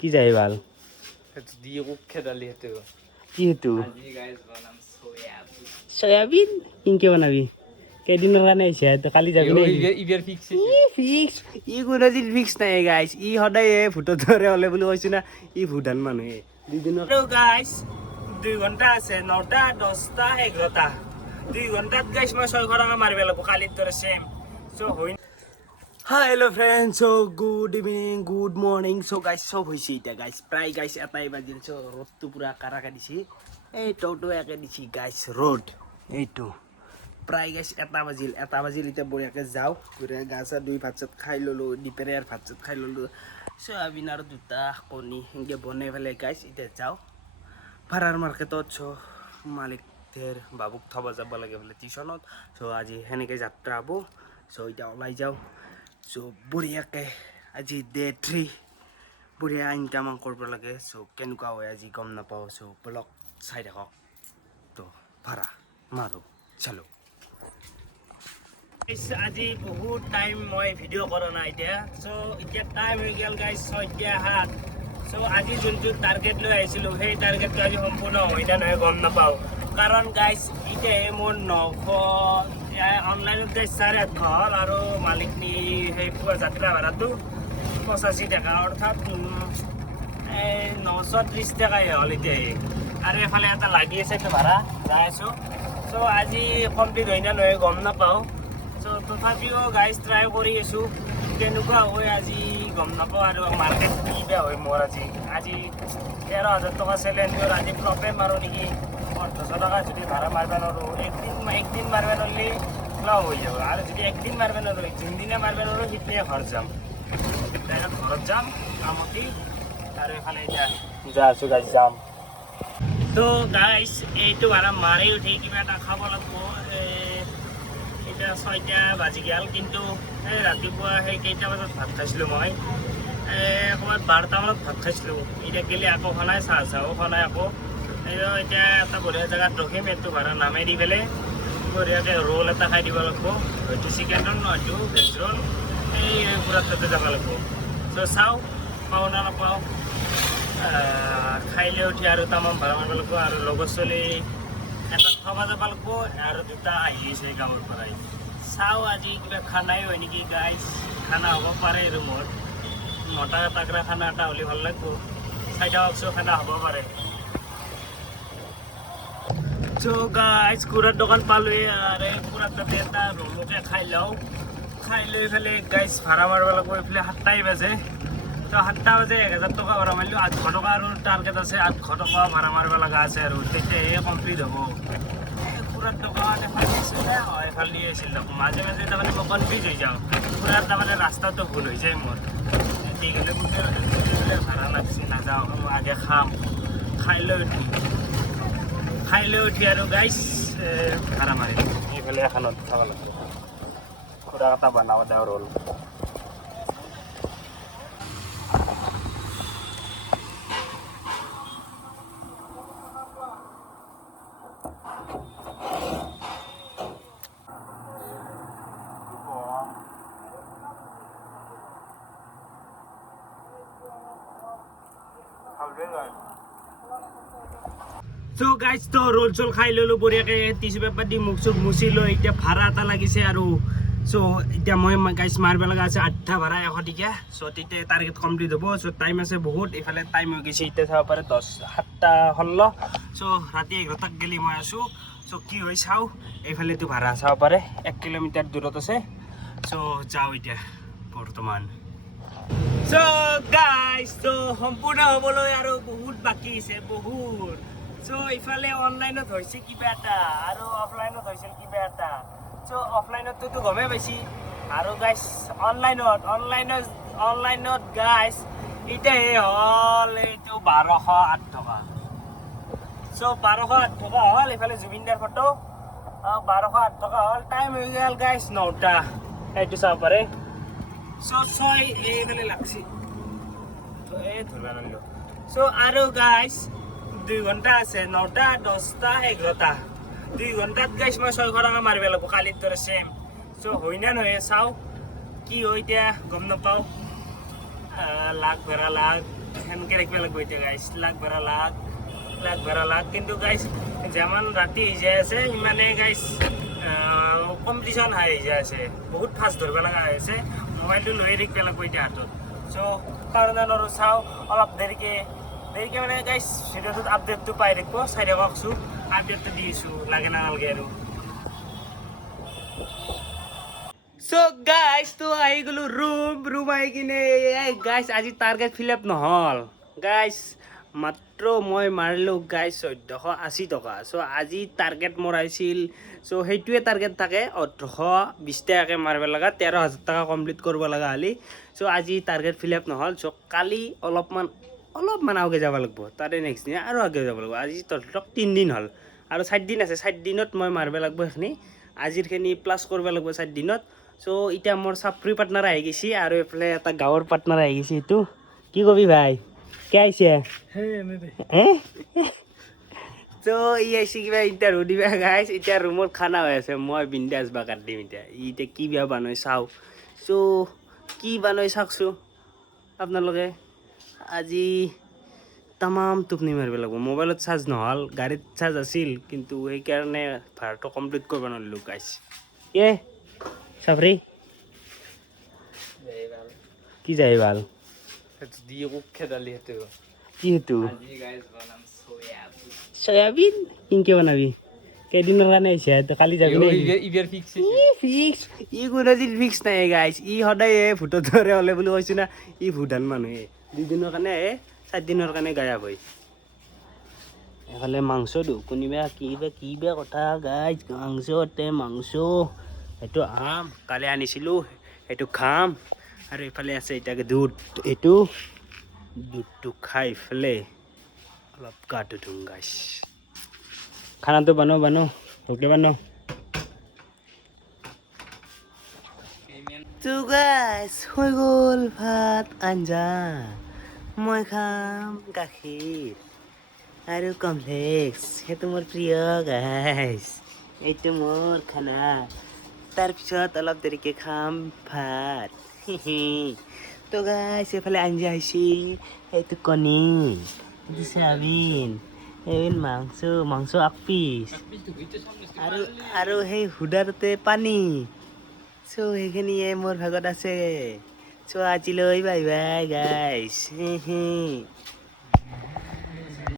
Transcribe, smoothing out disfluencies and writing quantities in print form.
কি যাই ভাল দিয়ে কুক্ষে ডালি হেতু কি হেতু আজি গাইস বনাম সয়াবিন সয়াবিন কিনকে বানাবি কেইদিনৰ কাৰণে আহিছে তো কালি যাবি না ইবিয়াৰ ফিক্স ফিক্স ই কোনোদিন ফিক্স নাই গাইছ ই সদায় ভূতৰ দৰে হ'লে বুলি কৈছো না ই ভূটান মানুহে দুদিনৰ গাইছ 2 ঘণ্টা আছে 9টা 10টা 11টা 2 ঘণ্টাত গাইছ মই 6 টকা মাৰিব লাগিব কালিৰ দৰে সেম সো হৈ hi hello' friends so good evening good morning so গাইছ চব হৈছে এতিয়া গাইছ প্ৰায় গাইছ এটাই বাজিল সো ৰ'দটো পুৰা কাৰাকে দিছে এইটো একে দিছে গাইছ ৰ'দ এইটো প্ৰায় গাইছ এটা বাজিল এতিয়া বঢ়িয়াকৈ যাওঁ বঢ়িয়া গা চা ধুই ভাত চাত খাই ল'লোঁ দুপৰীয়াৰ ভাত চাত খাই ল'লোঁ চয়াবিন আৰু 2টা কণী সেনেকৈ বনাই পেলাই গাইছ এতিয়া যাওঁ ভাড়াৰ মাৰ্কেটত চ' মালিকৰ বাবুক থ'ব যাব লাগে বোলে টিউশ্যনত চ' আজি সেনেকৈ যাত্ৰা হ'ব চ' এতিয়া ওলাই যাওঁ চ' বঢ়িয়াকৈ আজি ডে 3 বঢ়িয়া ইনকাম কৰিব লাগে চ' কেনেকুৱা হয় আজি গম নাপাওঁ চ' ব্লগ চাই থাকক তো ভাড়া মাৰোঁ চালোঁ আজি বহুত টাইম মই ভিডিঅ' কৰা নাই এতিয়া চ' এতিয়া টাইম হৈ গ'ল গাইছ 6:07 চ' আজি যোনটো টাৰ্গেট লৈ আহিছিলোঁ সেই টাৰ্গেটটো আজি সম্পূৰ্ণ হৈ না নহয় গম নাপাওঁ কাৰণ গাইছ এতিয়া মোৰ 900 অনলাইনত গাইছ 850 হ'ল আৰু মালিকনি সেই পুৱা যাত্ৰা ভাড়াটো 85 টকা অৰ্থাৎ 930 টকাই হ'ল এতিয়া আৰু এফালে এটা লাগি আছে এইটো ভাড়া যাই আছোঁ চ' আজি কমপ্লিট হৈ না নহয় গম নাপাওঁ চ' তথাপিও গাইজ ট্ৰাই কৰি আছোঁ কেনেকুৱা হয় আজি গম নাপাওঁ আৰু মাৰ্কেট কি বেয়া হয় মোৰ আজি 13,000 টকা চেলেঞ্জৰ আজি প্ৰব্লেম মাৰোঁ নেকি 200 টকা যদি ভাড়া মাৰিব নোৱাৰোঁ একদিন মাৰিব নোৱাৰিলে লওঁ হৈ যাব আৰু যদি একদিন মাৰিব নোৱাৰোঁ যোনদিনা মাৰিব নোৱাৰোঁ সিদিনাই ঘৰত যাম ডাইৰেক্ট ঘৰত যাম কামতি আৰু এইফালে এতিয়া যা আছোঁ গাইজ যাম তো গাইজ এইটো ভাড়া মাৰি উঠি কিবা এটা খাব লাগিব এতিয়া 6টা বাজি গ'ল কিন্তু এই ৰাতিপুৱা সেই কেইটা বজাত ভাত খাইছিলোঁ মই ক'ৰবাত 12টা মানত ভাত খাইছিলোঁ এতিয়া গেলি আকৌ খনাই চাহো খনাই আকৌ এতিয়া এটা বঢ়িয়া জেগাত ৰখিম এইটো ভাড়া নামাই দি পেলাই বঢ়িয়াকৈ ৰোল এটা খাই দিব লাগিব হয়তো চিকেন ৰোল নহয়তো ভেজ ৰোল এই পুৰা তাতে যাব লাগিব চ' চাওঁ পাওঁ না নাপাওঁ খাই লৈ উঠি আৰু তামাম ভাড়া মাৰিব লাগিব আৰু লগৰ ছোৱালী এটা থ'ব যাব লাগিব আৰু 2টা আহি আছে গাঁৱৰ পৰাই চাওঁ আজি কিবা খানাই হয় নেকি গাইজ খানা হ'ব পাৰে ৰুমত মটা তাগৰা খানা এটা হ'লে ভাল লাগিব চাই থাককচোন খানা হ'ব পাৰে চ' গাইজ খুৰাৰ দোকান পালোঁৱে আৰু খুৰাৰ তাতে এটা ৰুমকে খাই লওঁ খাই লৈ পেলাই গাইজ ভাড়া মাৰিব লাগিব এইফালে 7টাই বাজে তো 7টা বাজে 1000 টকা ভাড়া মাৰিলোঁ 800 টকা আৰু টাৰ্গেট আছে 800 টকা ভাড়া মাৰিব লগা আছে আৰু তেতিয়াহে কমপ্লিট হ'ব খুৰাৰ দোকান এফালে দিছিলে এফালে দি আছিল মাজে মাজে তাৰমানে মই কনফিউজ হৈ যাওঁ খুৰাৰ তাৰমানে ৰাস্তাটো ভুল হৈ যায় মোৰ 2 কিলোমিটাৰ ভাড়া লাগছে নাযাওঁ আগে খাম খাই লৈ উঠি আৰু গাইজ ভাড়া মাৰিম এইফালে এখনত খাব লাগিব খুৰা এটা বনাব দেওঁ ৰোল চ' গাইজ তো ৰোল চোল খাই ল'লোঁ বঢ়িয়াকৈ টিচু পেপাৰ দি মুখ চুখ মুচি লৈ এতিয়া ভাড়া এটা লাগিছে আৰু চ' এতিয়া মই গাইজ মাৰিব লগা আছে 8টা ভাড়া 100 টকীয়া চ' তেতিয়া টাৰ্গেট কমপ্লিট হ'ব চ' টাইম আছে বহুত এইফালে টাইম হৈ গৈছে এতিয়া চাব পাৰে 7:16 চ' ৰাতি 11টাত গেলি মই আছোঁ চ' কি হয় চাওঁ এইফালেতো ভাড়া চাব পাৰে 1 কিলোমিটাৰ দূৰত আছে চ' যাওঁ এতিয়া বৰ্তমান চ' গাইজ চ' সম্পূৰ্ণ হ'বলৈ আৰু বহুত বাকী আছে বহুত চ' ইফালে অনলাইনত হৈছে কিবা এটা আৰু অফলাইনত হৈছিল কিবা এটা চ' অফলাইনততো গমেই পাইছি আৰু গাইজ অনলাইনত গাইজ এতিয়া এই হ'ল এইটো 1208 টকা চ' 1208 টকা হ'ল এইফালে জুবিনদাৰ ফটো 1208 টকা হ'ল টাইম হৈ গ'ল গাইজ 9টা এইটো চাব পাৰে চ' 6 এইফালে লাগছি এই ধৰিব নোৱাৰিলোঁ চ' আৰু গাইজ 2 ঘণ্টা আছে 9টা 10টা 11টা 2 ঘণ্টাত গাইছ মই 600 টকা মাৰিব লাগিব কালিৰ দৰে চেম চ' হয় না নহয় চাওঁ কি হয় এতিয়া গম নাপাওঁ লাখ ভাড়া লাখ সেনেকৈ ৰাখিব লাগিব এতিয়া গাইছ লাখ বাৰ লাখ কিন্তু গাইছ যিমান ৰাতি হৈ যাই আছে ইমানে গাইছ কম্পিটিশ্যন হাই হৈ যাই আছে বহুত ফাষ্ট ধৰিব লগা হৈ আছে মোবাইলটো লৈ ৰাখিব লাগিব এতিয়া হাতত চ' কাৰণে আৰু চাওঁ অলপ দেৰিকৈ মানে গাইছ ভিডিঅ'টোত আপডেটটো পাই থাকিব চাই থাককচোন আপডেটটো দি আছোঁ লাগে নালাগে আৰু চ' গাইছ তো আহি গ'লো ৰুম আহি কিনে গাইছ আজি টাৰ্গেট ফিল আপ নহ'ল গাইছ মাত্ৰ মই মাৰিলোঁ গাইছ 1480 টকা চ' আজি টাৰ্গেট মোৰ আহিছিল চ' সেইটোৱে টাৰ্গেট থাকে 1820 টকাকৈ মাৰিব লগা 13,000 টকা কমপ্লিট কৰিব লগা হ'লে চ' আজি টাৰ্গেট ফিল আপ নহ'ল চ' কালি অলপমান আগে যাব লাগিব তাৰে নেক্সট দিনা আৰু আগে যাব লাগিব আজি ধৰক 3 দিন হ'ল আৰু 4 দিন আছে 4 দিনত মই মাৰিব লাগিব সেইখিনি আজিৰখিনি প্লাছ কৰিব লাগিব 4 দিনত চ' এতিয়া মোৰ চাপৰি পাৰ্টনাৰ আহি গৈছে আৰু এইফালে এটা গাঁৱৰ পাৰ্টনাৰ আহি গৈছে এইটো কি কবি ভাই কে আহিছে চ' ই আহিছে কিবা ইণ্টাৰভিউ দিবা গাইছ এতিয়া ৰুমত খানা হৈ আছে মই বিন্দাছ বাগাত দিম এতিয়া এতিয়া কি বেয়া বানয় চাওঁ চ' কি বানয় চাওকচোন আপোনালোকে আজি তামাম টোপনি মাৰিব লাগিব মোবাইলত চাৰ্জ নহ'ল গাড়ীত চাৰ্জ আছিল কিন্তু সেইকাৰণে ভাড়াটো কমপ্লিট কৰিব নোৱাৰিলোঁ গাইছ চাপৰি কি যায় ভাল সেইটো দিয়ে খেদালি সেইটো কি সেইটো আজি গাইজ বনাম চয়া বুট চয়াবিন কিনকে বনাবি কেইদিনৰ কাৰণে আহিছে তো কালি যাবি নে ইবিয়াৰ ফিক্স ফিক্স ই কোনোদিন ফিক্স নাই গাইছ ই সদায় ভূতৰ দৰে হ'লে বুলি কৈছোঁ না ই ভূটান মানুহে 2 দিনৰ কাৰণে আহে 4 দিনৰ কাৰণে গায়াব হয় এফালে মাংস দিওঁ কোনোবা কি বা কথা গাইছ মাংস সেইটো আম কালি আনিছিলোঁ সেইটো খাম আৰু এইফালে আছে এতিয়াকে দুধটো খাই ফেলে অলপ গাটো ধুম গাইছ খানাটো বানো ভোকে বানো তো গাইছ হৈ গ'ল ভাত আঞ্জা মই খাম গাখীৰ আৰু কমপ্লেক্স সেইটো মোৰ প্ৰিয় গাইছ এইটো মোৰ খানা তাৰপিছত অলপ দেৰিকৈ খাম ভাত তো গাইছ এইফালে আঞ্জা আহিছে সেইটো কণী এইটো চয়াবিন এইবিন মাংস 1 পিচ আৰু সেই হুদাৰতে পানী চ' সেইখিনিয়ে মোৰ ভাগত আছে চ' আজিলৈ বাই বাই গাইছ